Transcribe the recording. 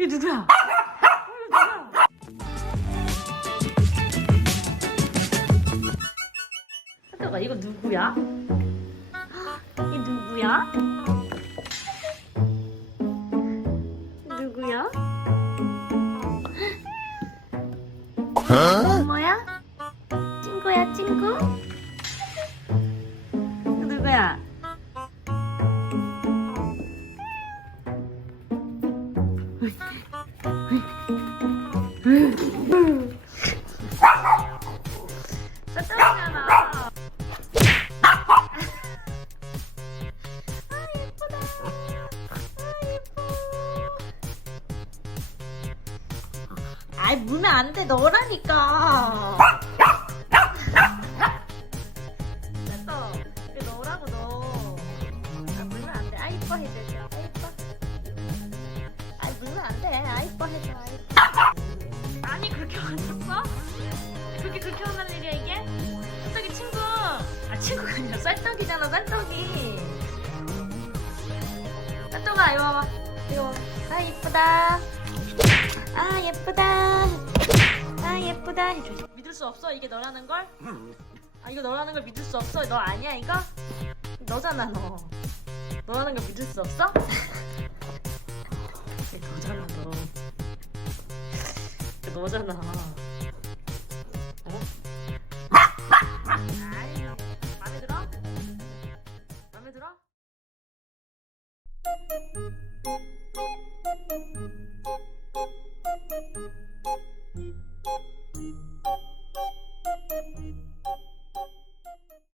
이거 누구야? 어? 잠깐만 이거 누구야? 이 누구야? 누구야? 엄마야? 친구야 친구? 짜증나잖아. 아. 아이 물면 안 돼 너라니까. 됐어. 이거 너라고 너. 아 물면 안 돼. 아 이뻐 해줘. 아이 아니 그렇게 화났어? 그렇게 그렇게 화날 일이야 이게? 쌀떡이 친구. 아 친구가 아니라 쌀떡이잖아 쌀떡이. 쌀떡아 이거 봐봐. 이거 봐봐. 아 예쁘다. 아 예쁘다. 아 예쁘다. 믿을 수 없어 이게 너라는 걸? 아 이거 너라는 걸 믿을 수 없어. 너 아니야 이거? 너잖아 너. 너라는 걸 믿을 수 없어? 너잖아. 어? 아이,